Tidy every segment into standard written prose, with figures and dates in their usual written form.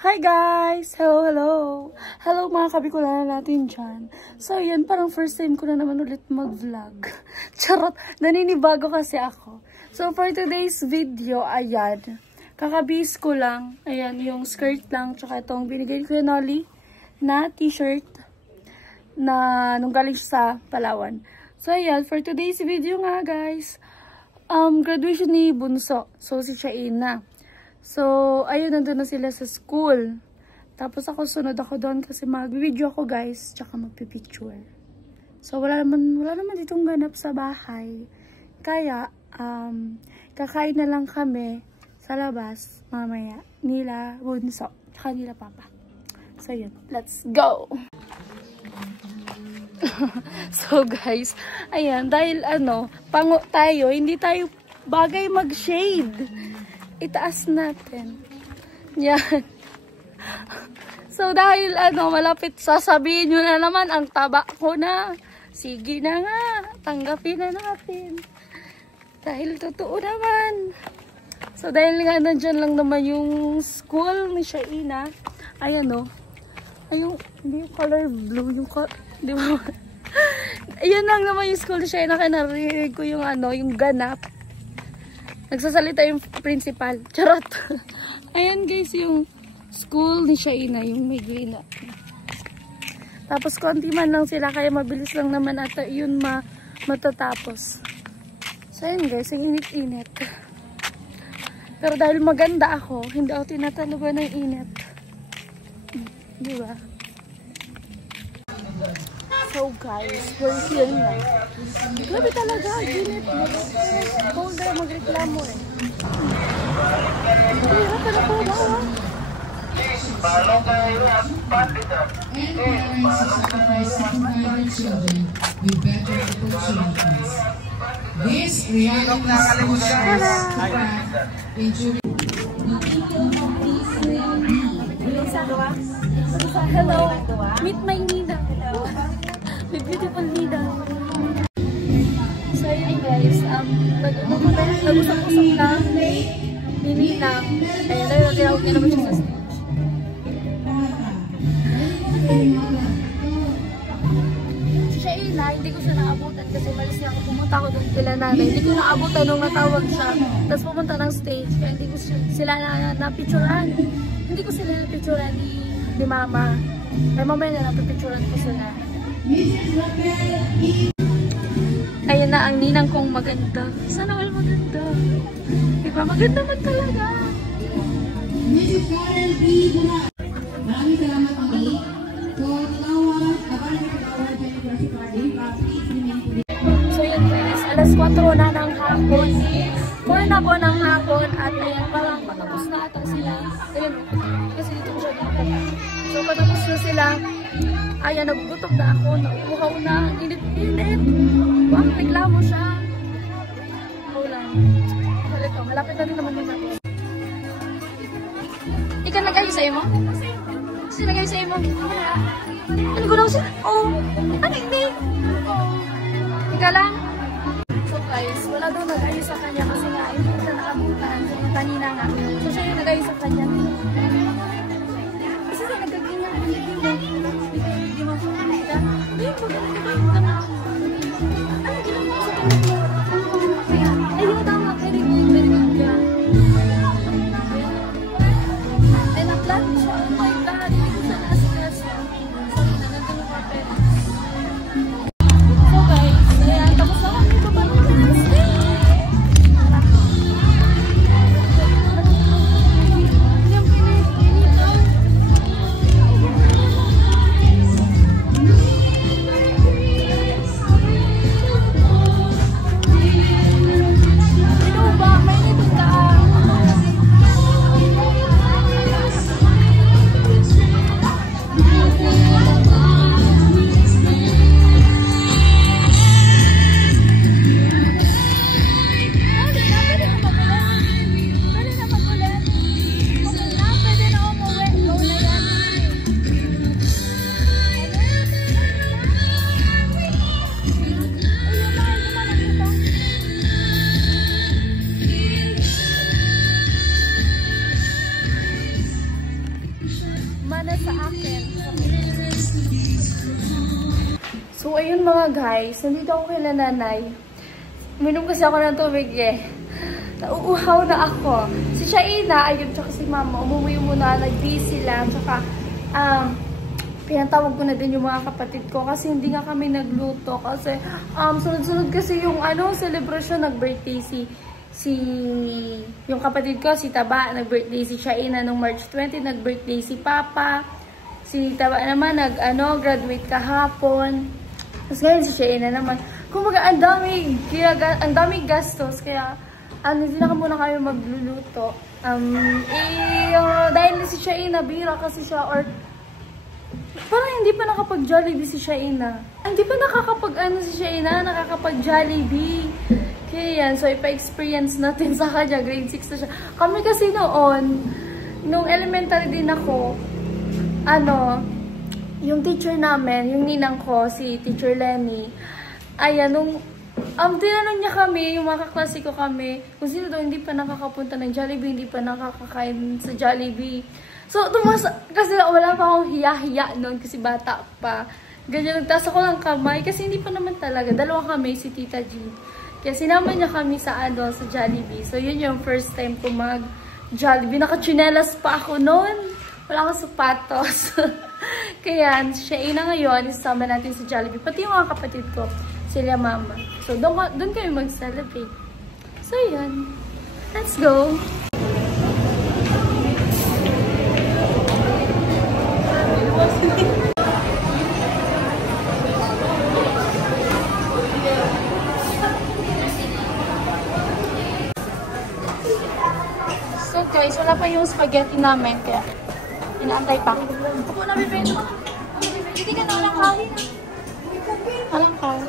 Hi guys! Hello, hello! Hello mga kabikulan natin dyan. So yan, parang first time ko na naman ulit mag-vlog. Charot! Naninibago kasi ako. So for today's video, ayan. Kakabis ko lang. Ayan, yung skirt lang. Tsaka itong binigay ko ni Nolly na t-shirt na nung galing sa Palawan. So ayan, for today's video nga guys. Graduation ni Bunso. So si Shaina. So, ayun, nandun na sila sa school. Tapos ako, sunod ako doon kasi mag-video ako guys, tsaka magpipicture. So, wala naman ditong ganap sa bahay. Kaya, kakain na lang kami sa labas mamaya nila Bunso, tsaka nila Papa. So, yun, let's go! So, guys, ayan, dahil pango tayo, hindi tayo bagay mag-shade. Itaas natin. Yan. So, dahil malapit, sasabihin nyo na naman, ang taba ko na. Sige na nga, tanggapin na natin. Dahil totoo naman. So, dahil nga nandyan lang naman yung school ni Shaina. Ayan Ayun, hindi yung color blue, yung di ba? Ayan lang naman yung school ni Shaina. Kaya narinig ko yung yung ganap. Nagsasalita yung principal. Charot. Ayan guys, yung school ni Shaina, yung may green na. Tapos konti man lang sila, kaya mabilis lang naman ata yun matatapos. So ayan guys, ang init-init. Pero dahil maganda ako, hindi ako tinatalugan ng init. Diba? So guys, we're here na. Grabe talaga, ginit mo. Bawal na magreklamo eh. Hirap ka na po ba? And parents who sacrifice second-handed children with better opportunities. This reality shows enduring. Hello, meet my Nina. My beautiful Nina. So yun guys, nag-usap-usap lang ni Nina. Ayun, tinawag niya naman siya sa stage. Si Shaina, hindi ko siya naabutan kasi malis niya ako. Pumunta ako doon kila nanay. Hindi ko naabutan nung natawag siya. Tapos pumunta ng stage. Kaya hindi ko sila napicturan. Hindi ko sila napicturan ni Mama. Kaya mamaya na napipicturan ko sila. Ayun na ang ninang kong maganda. Sana all maganda. Diba? Maganda man talaga. Maraming salamat kami. So yun guys, alas 4 na ng hapon. 4 na po ng hapon at ayan parang patapos na ata sila. Ayun, kasi dito ko siya dito. So patapos na sila. Ayan, nagugutom na ako. Nauuhaw na. Init-init. Wow, reklamo siya. Ulan. Halika, malapit na rin naman yung natin. Ikaw nag-ayos sa'yo mo? Kasi nag-ayos sa'yo mo? Ano ko daw siya? Oh, ano hindi? Ika lang. So guys, wala daw nag-ayos sa kanya kasi nga hindi ko na nakabutan. Kanina nga. So siya yung nag-ayos sa kanya. Kasi siya nagkagingan. Hindi mo siya kumita. Hindi mo kumita na ako. Ano ginawa sa kanya? Ay, di mo tama. Very good. Very good ka. Ay, naklat siya. Oh my God. Hindi ko siya na-stress. Sorry na, nandun yung papel. So guys, ayan. Tapos na kami ito pa ng Wednesday. Yung pinit daw. Ito ba? May nito ka. mana sa akin. So, ayun mga guys, nandito ako kay nanay. Uminom kasi ako ng tubig eh. Nauuhaw na ako. Si Shaina, ayun, tsaka si mama, umuwi muna, nag-busy lang, tsaka, pinatawag ko na din yung mga kapatid ko kasi hindi nga kami nagluto kasi, sunod-sunod kasi yung, celebration, nag-birthday yung kapatid ko, si Taba, nag-birthday si Shaina nung March 20, nag-birthday si Papa, si Taba naman, graduate kahapon. Tapos ngayon si Shaina naman. Kumbaga, ang daming gastos. Kaya, hindi na muna kayo magluluto. Dahil si Shaina, bira kasi siya, or parang hindi pa nakapag-Jollibee si Shaina. Hindi pa si Shaina, nakakapag-Jollibee. Kaya yan, so ipa-experience natin sa kanya. Grade 6 na siya. Kami kasi noon, nung elementary din ako, yung teacher namin, yung ninang ko, si Teacher Lenny, ayan, nung tinanong niya kami, yung mga kaklase ko kami, kung sino daw hindi pa nakakapunta ng Jollibee, hindi pa nakakakain sa Jollibee. So, kasi wala pa akong hiya-hiya noon kasi bata pa. Ganyan, nagtaas ako ng kamay kasi hindi pa naman talaga. Dalawa kami, si Tita G. Kaya sinama niya kami sa sa Jollibee. So, yun yung first time ko mag-Jollibee. Naka-chinelas pa ako noon. Wala akong sapatos. Kaya, Shaina ngayon, isama natin sa Jollibee. Pati yung mga kapatid ko, sila mama. So, doon kami mag-celebrate. So, yun. Let's go! So, guys, wala pa yung spaghetti namin. Kaya, inaantay pa. Opo, nabibento ka. Hindi ka na walang kawin. Walang kawin.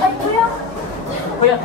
Ay, kuya! Kuya!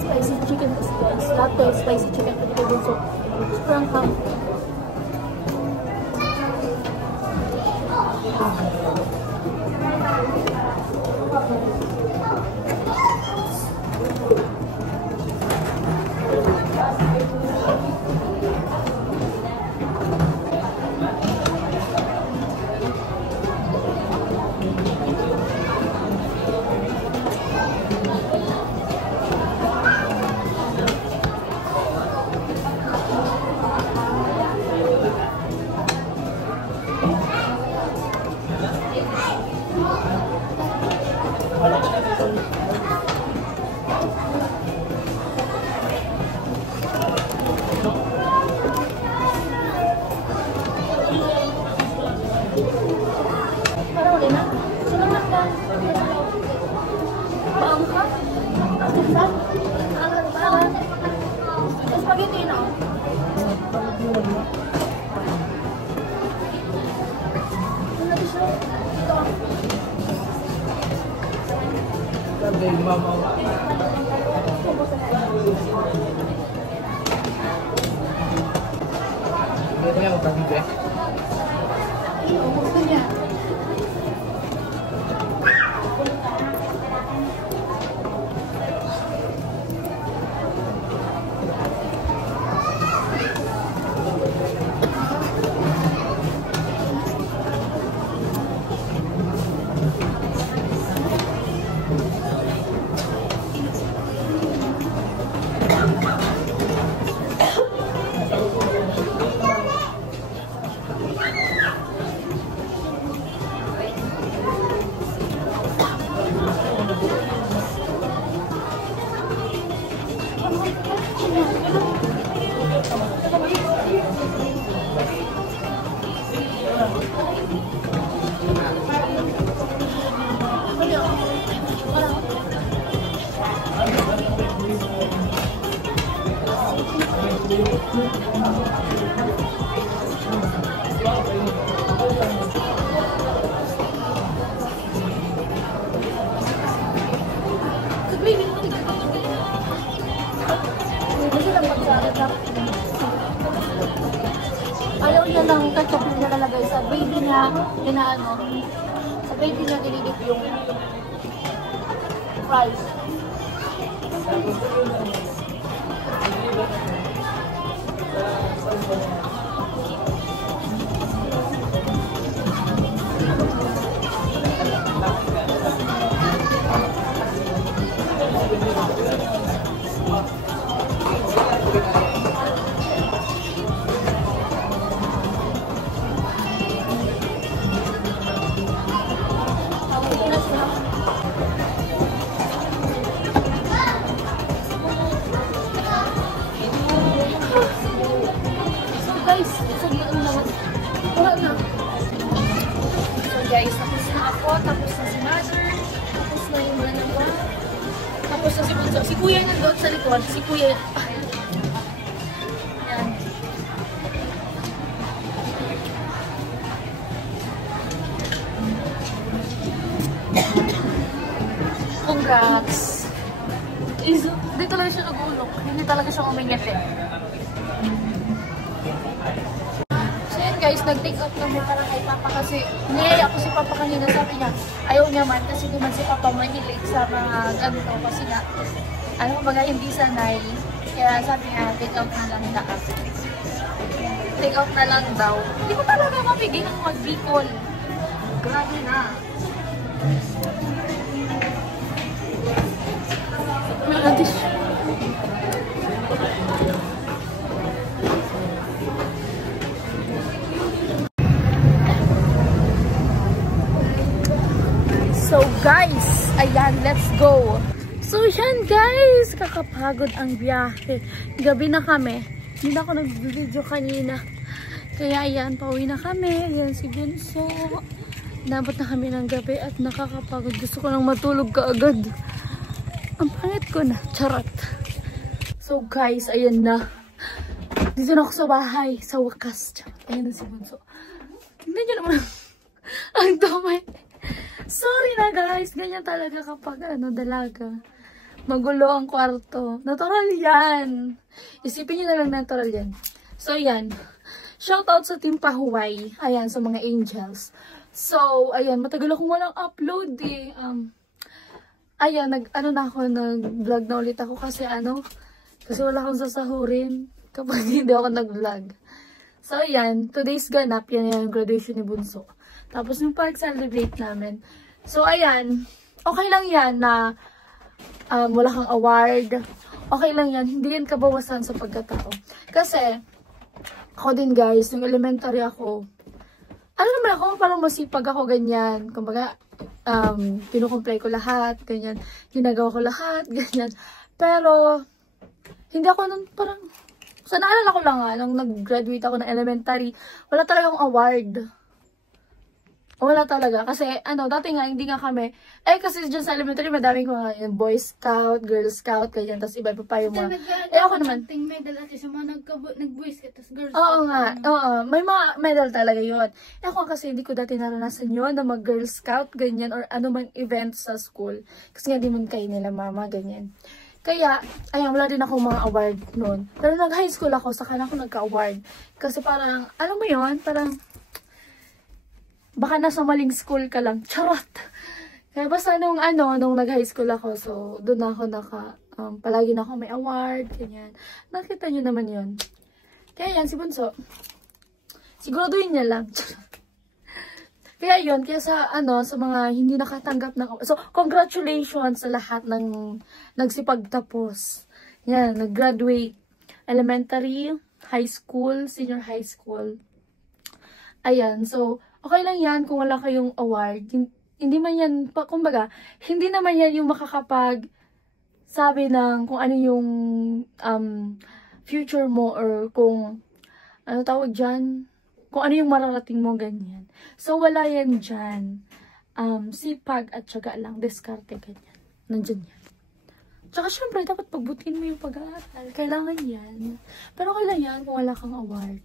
Spicy chicken is spicy chicken. Sobrang hang. Spaghetti, no? Ito yung tagig eh. Gusto niya. Ayaw niya lang ketchup na nalalagay sa baby niya, inaano, sa baby niya dinidip yung fries. Guys, tapos na ako, tapos na si Mother, tapos na yung mga naman, tapos na si Bunso. Si Kuya nandun sa likod, si Kuya. Yan. Congrats! Hindi talaga siya nag-ulok, hindi talaga siya uminyat eh. Guys, nag-take out kami para kay Papa kasi niyaya ko si Papa kanina, sabi niya ayaw niya man kasi naman si Papa mahilig sa mga ganito kasi nga ano baga hindi sanay, kaya sabi niya take out na lang daw. Take out na lang daw. Hindi ko talaga mapigil ang mag-Bicol. Grabe na. Maladis. So guys, ayan, let's go. So yan guys, kakapagod ang biyahe. Gabi na kami. Hindi na ako nag-video kanina. Kaya ayan, pauwi na kami. Ayan si Bunso. Nabot na kami ng gabi at nakakapagod. Gusto ko lang matulog kaagad. Ang pangit ko na. Charot. So guys, ayan na. Dito na ako sa bahay. Sa wakas. Charot. Ayan na si Bunso. Tingnan nyo naman. Ang damay. Sorry na guys, ganyan talaga kapag dalaga. Magulo ang kwarto. Natural yan. Isipin nyo na lang natural yan. So, ayan. Shoutout sa Team Pahuway. Ayan, sa mga angels. So, ayan, matagal akong walang upload eh. Ayan, nag-vlog na ulit ako kasi kasi wala akong sasahurin kapag hindi ako nag-vlog. So, ayan, today's ganap, yan yung graduation ni Bunso. Tapos yung pag-celebrate namin. So, ayan, okay lang yan na wala kang award. Okay lang yan, hindi yan kabawasan sa pagkatao. Kasi, ako din guys, yung elementary ako, naman ako, parang masipag ako ganyan. Kumbaga, kinukumplay ko lahat, ganyan. Ginagawa ko lahat, ganyan. Pero, hindi ako nun parang, sa naalala ko lang nung nag-graduate ako ng elementary, wala talagang award. Wala talaga. Kasi, dati nga, hindi nga kami, kasi dyan sa elementary, madami ko nga yung Boy Scout, Girl Scout, ganyan, tapos iba pa yung mga, ako naman. Medal at sa mga nag-Boy Scout, tapos Girl Scout. Oo nga, may mga medal talaga yun. Ako kasi, hindi ko dati naranasan yun, na mag-Girl Scout, ganyan, or anumang event sa school. Kasi nga, di man kayo nila mama, ganyan. Kaya, ayan, wala din ako mga award noon. Pero nag-high school ako, saka na ako nagka-award. Kasi parang, alam mo yun, parang, baka nasa maling school ka lang. Charot! Kaya basta nung nag-high school ako, so, doon ako palagi na ako may award, ganyan. Nakita nyo naman yun. Kaya yan, si Bunso, siguraduhin niya lang. Kaya yun, kaya sa mga hindi nakatanggap ng, so, congratulations sa lahat ng nagsipagtapos. Yan, nag-graduate. Elementary, high school, senior high school. Ayan, so, okay lang yan kung wala kayong award. Hindi man yan, kumbaga, hindi naman yan yung makakapag sabi ng kung ano yung future mo or kung, tawag dyan, kung ano yung mararating mo, ganyan. So, wala yan dyan. Sipag at syaga lang, diskarte, ganyan. Nandyan yan. Tsaka, syempre, dapat pagbutihin mo yung pag-aaral. Kailangan yan. Pero kailangan yan kung wala kang award.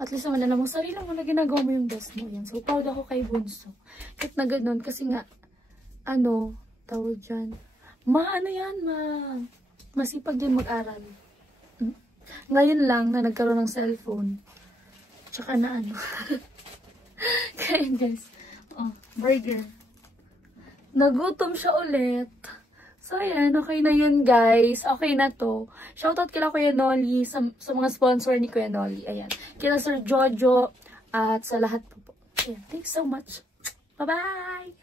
At least naman alam mo, sarili mo na ginagawa mo yung best mo yan. So, proud ako kay Bunso. Kahit na ganun, kasi nga, tawag dyan, masipag din mag-aral. Ngayon lang na nagkaroon ng cellphone. Tsaka na Kaya guys, burger. Nagutom siya ulit. So, ayan, okay na yun, guys. Okay na to. Shoutout kila Kuya Nolly, sa mga sponsor ni Kuya Nolly. Ayan. Kila Sir Jojo, at sa lahat po. Ayan, thanks so much. Bye-bye!